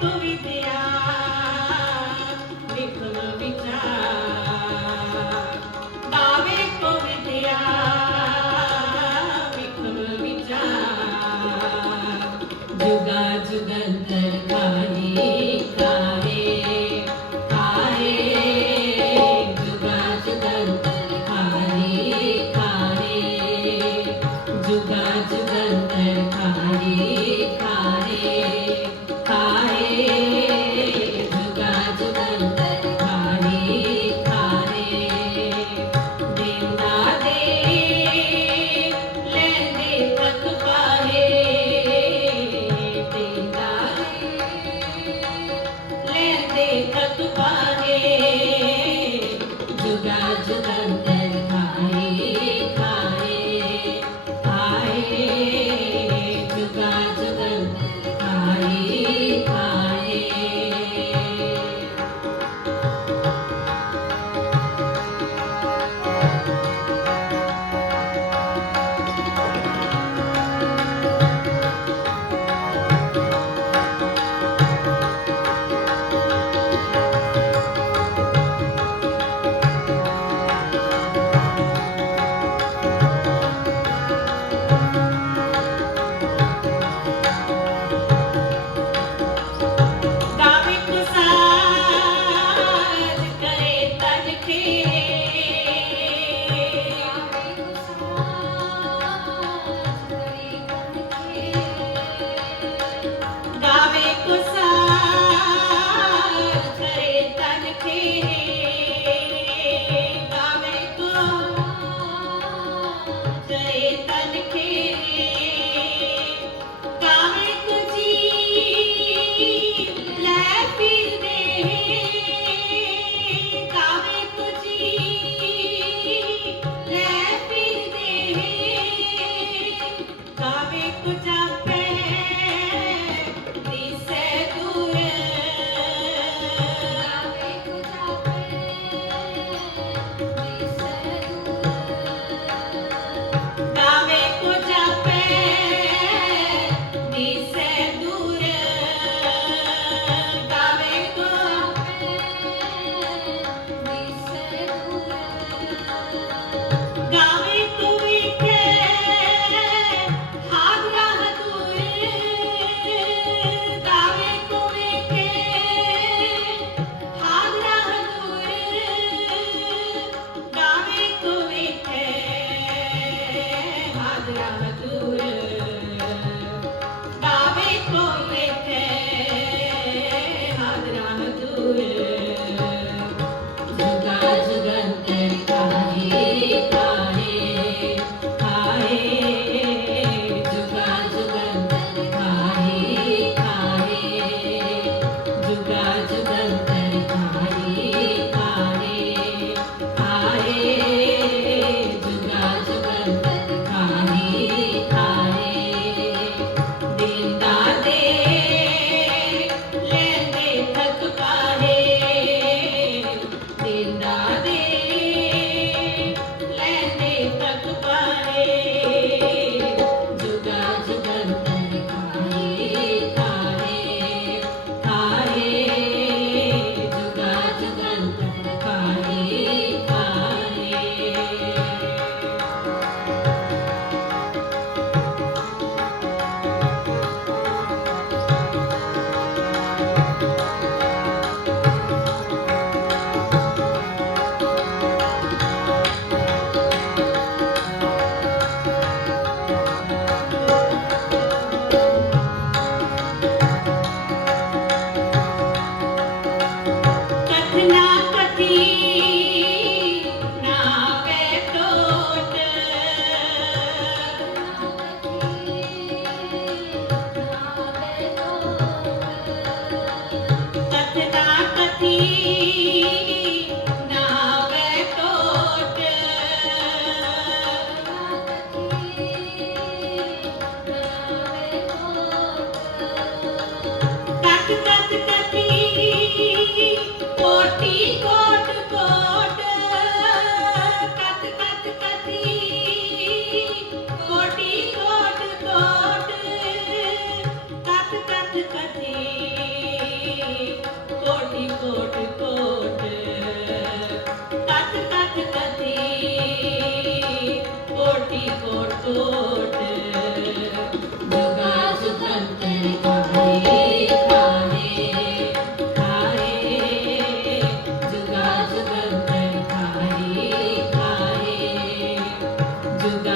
তুমি canto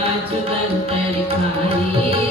राजदंतरी खाली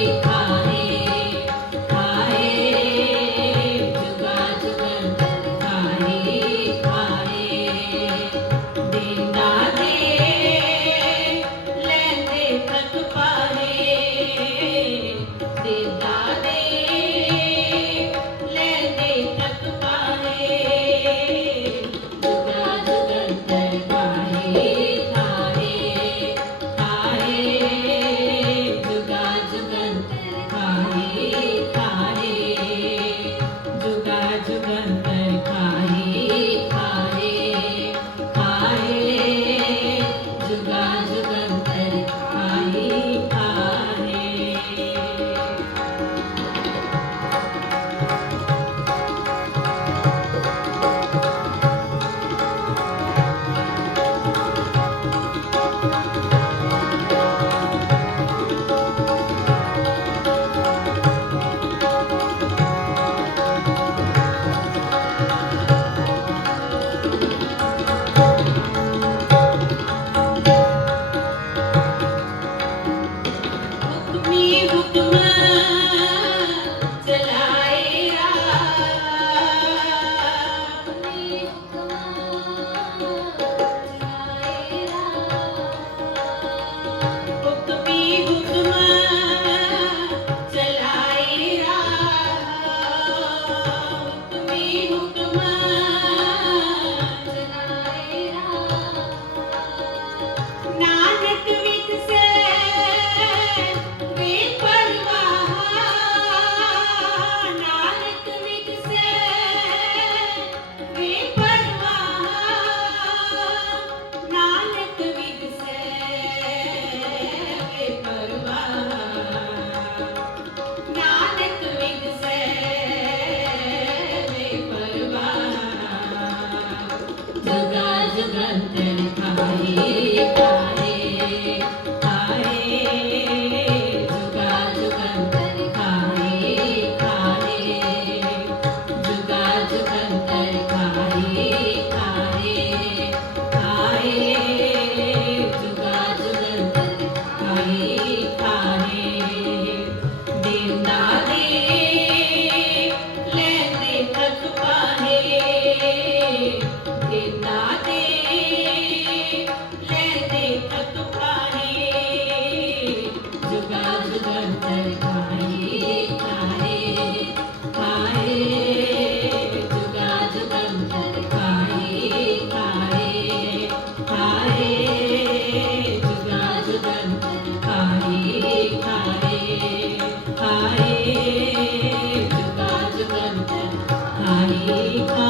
Thank you.